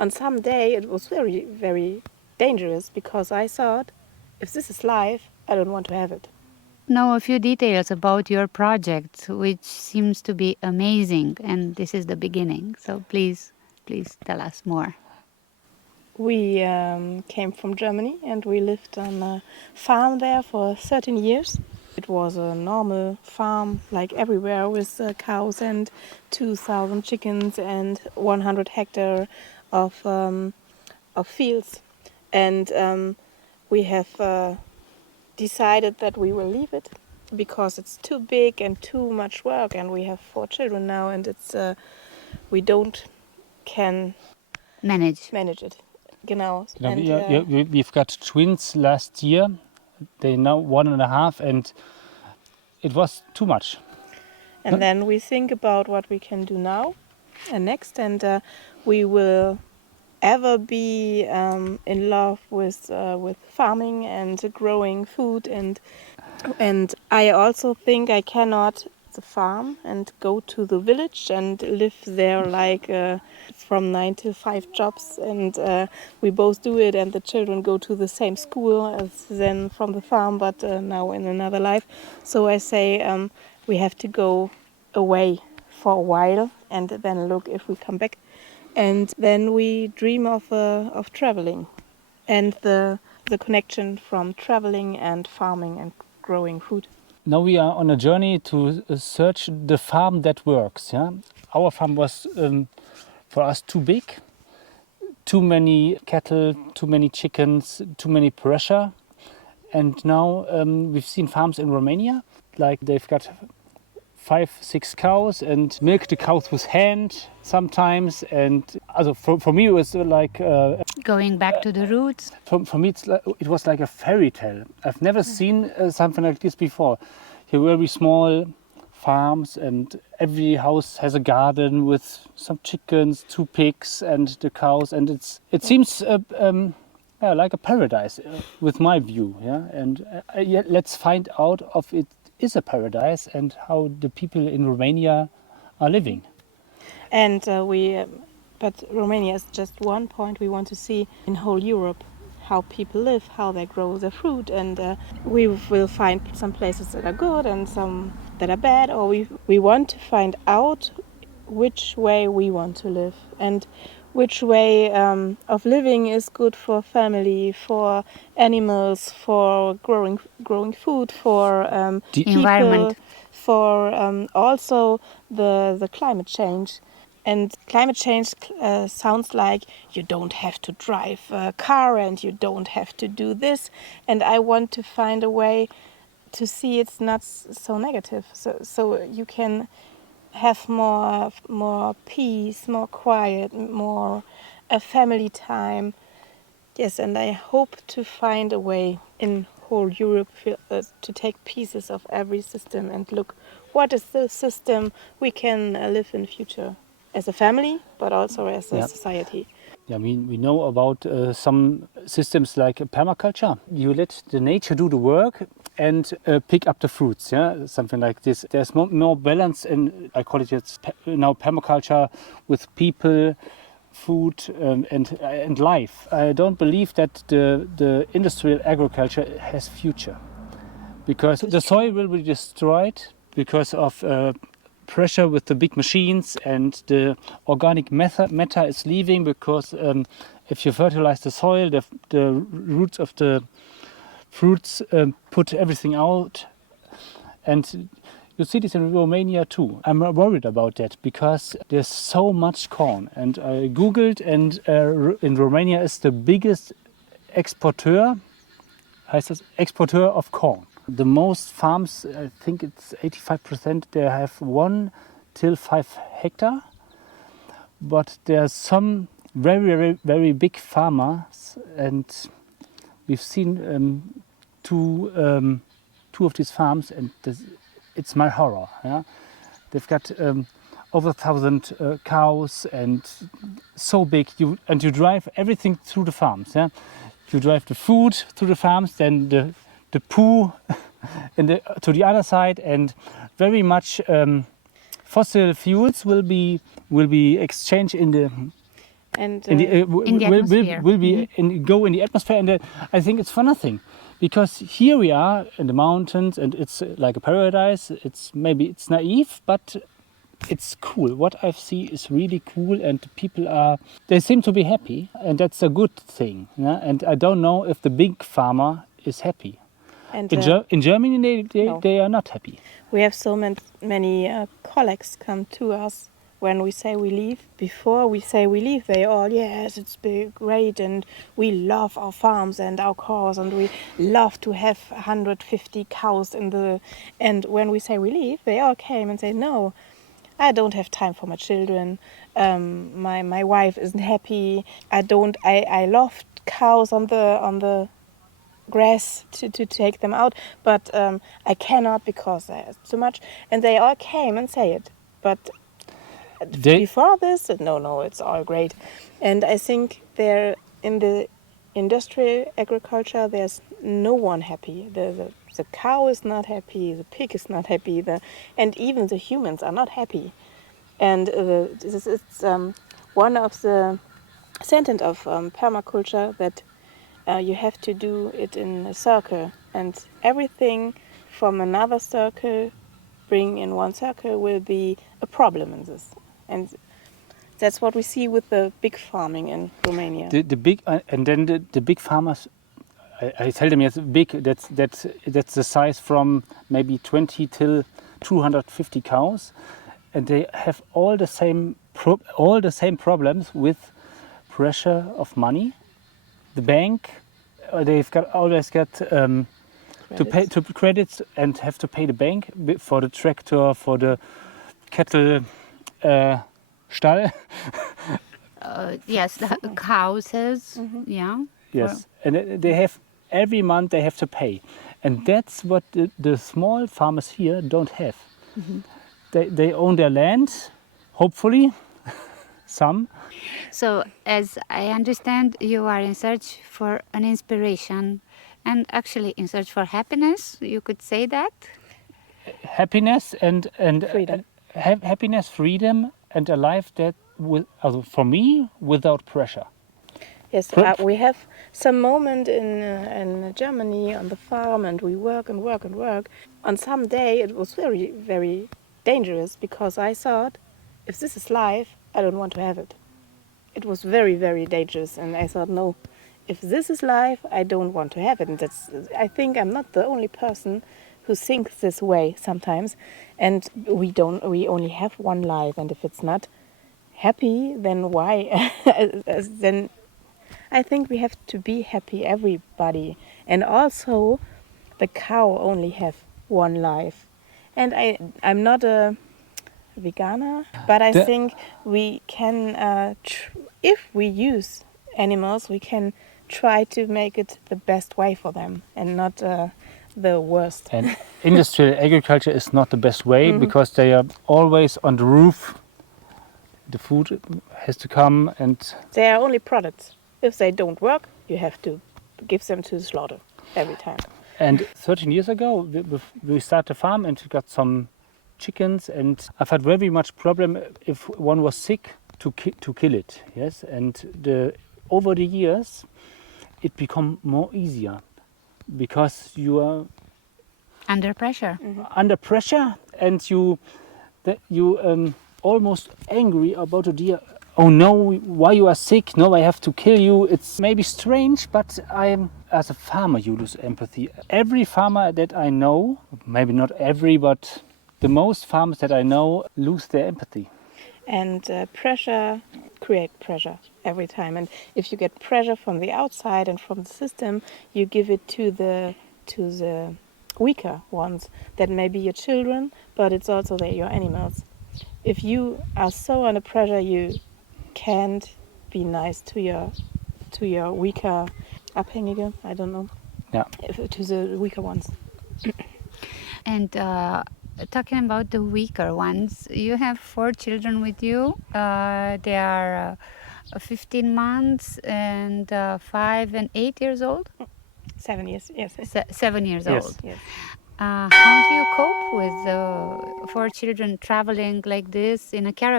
on some day it was very, very dangerous because I thought, if this is life, I don't want to have it. Know a few details about your project, which seems to be amazing, and this is the beginning. So please tell us more. We came from Germany and we lived on a farm there for 13 years. It was a normal farm like everywhere with cows and 2,000 chickens and 100 hectare of fields. And we have decided that we will leave it because it's too big and too much work, and we have 4 children now, and it's we don't can Manage. it. Genau. And, We've got twins last year. They're now 1.5, and it was too much. and then we think about what we can do now and next, and we will ever be in love with farming and growing food, and I also think I cannot the farm and go to the village and live there like from 9 to 5 jobs, and we both do it, and the children go to the same school as then from the farm, but now in another life. So I say we have to go away for a while and then look if we come back, and then we dream of traveling and the connection from traveling and farming and growing food. Now we are on a journey to search the farm that works. Yeah, our farm was for us too big, too many cattle, too many chickens, too many pressure, and now we've seen farms in Romania, like they've got 5-6 cows and milk the cows with hand sometimes, and also for me it was like Going back to the roots. for me it was like a fairy tale. I've never seen something like this before. Here very small farms, and every house has a garden with some chickens, 2 pigs and the cows, and it seems like a paradise with my view. Yeah, and let's find out if it is a paradise and how the people in Romania are living. And but Romania is just one point we want to see in whole Europe, how people live, how they grow their fruit, and we will find some places that are good and some that are bad, or we want to find out which way we want to live and which way of living is good for family, for animals, for growing food, for The people, environment. for also the climate change. And climate change sounds like you don't have to drive a car and you don't have to do this. And I want to find a way to see it's not so negative. So you can have more peace, more quiet, more family time. Yes, and I hope to find a way in whole Europe to take pieces of every system and look what is the system we can live in future as a family, but also as a society. Yeah, we know about some systems like permaculture. You let the nature do the work and pick up the fruits, yeah, something like this. There's more balance, and I call it now permaculture with people, food and life. I don't believe that the industrial agriculture has future, because the soil will be destroyed because of pressure with the big machines, and the organic matter is leaving because if you fertilize the soil, the roots of the fruits put everything out. And you see this in Romania too. I'm worried about that because there's so much corn, and I googled, and in Romania is the biggest exporter of corn. The most farms, I think it's 85%, they have 1 till 5 hectare. But there are some very, very, very big farmers, and we've seen two of these farms, and it's my horror. Yeah? They've got over 1,000 cows, and so big. You drive everything through the farms. Yeah? You drive the food through the farms, then the poo to the other side, and very much fossil fuels will be exchanged in And in the, In the atmosphere. will be go in the atmosphere, and I think it's for nothing, because here we are in the mountains, and it's like a paradise. It's naive, but it's cool. What I see is really cool, and people they seem to be happy, and that's a good thing. Yeah? And I don't know if the big farmer is happy. and In Germany, no. they are not happy. we have so many colleagues come to us when we say we leave. Before we say we leave, they all, yes, it's been great, and we love our farms and our cows, and we love to have 150 cows in the. And when we say we leave, they all came and say, no, I don't have time for my children. My wife isn't happy. I love cows on the grass to take them out, but I cannot because there's too much. And they all came and say it. But before this, no, it's all great. And I think there in the industrial agriculture, there's no one happy. The cow is not happy, the pig is not happy, and even the humans are not happy. And it's one of the sentence of permaculture that you have to do it in a circle, and everything from another circle bring in one circle will be a problem in this. And that's what we see with the big farming in Romania. The big and then the big farmers, I tell them, yes, big. That's the size from maybe 20 till 250 cows, and they have all the same problems with pressure of money. The bank, they've always got to pay credits and have to pay the bank for the tractor, for the cattle stall. Yes, the houses. Yeah. Yes, and they have every month they have to pay, and that's what the small farmers here don't have. They own their land, hopefully, some. So, as I understand, you are in search for an inspiration, and actually in search for happiness. You could say that. Happiness and Freedom. Happiness, freedom, and a life that for me without pressure. Yes, we have some moment in Germany on the farm, and we work and work and work. On some day it was very, very dangerous, because I thought, if this is life, I don't want to have it. It was very, very dangerous, and I thought, no, if this is life, I don't want to have it. And I think I'm not the only person who thinks this way sometimes. And we only have one life, and if it's not happy, then why? Then I think we have to be happy, everybody. And also, the cow only have one life. And I'm not a veganer, but I think we can, if we use animals, we can try to make it the best way for them, and not the worst. And industrial agriculture is not the best way, because they are always on the roof. The food has to come, and They are only products. If they don't work, you have to give them to the slaughter every time. And 13 years ago, we started a farm and we got some chickens, and I've had very much problem if one was sick to kill it. Yes, and over the years, it become more easier, because you are Under pressure. under pressure, and you almost angry about a deer. Oh no, why you are sick? No, I have to kill you. It's maybe strange, but as a farmer, you lose empathy. Every farmer that I know, maybe not every, but the most farmers that I know lose their empathy. And pressure create pressure every time. And if you get pressure from the outside and from the system, you give it to the weaker ones. That may be your children, but it's also your animals. If you are so under pressure, you can't be nice to your weaker Abhängige, I don't know. Yeah. To the weaker ones. And talking about the weaker ones, you have 4 children with you. They are 15 months and 5 and 8 years old. 7 years, yes. 7 years Yes. old. Yes. How do you cope with 4 children traveling like this in a caravan?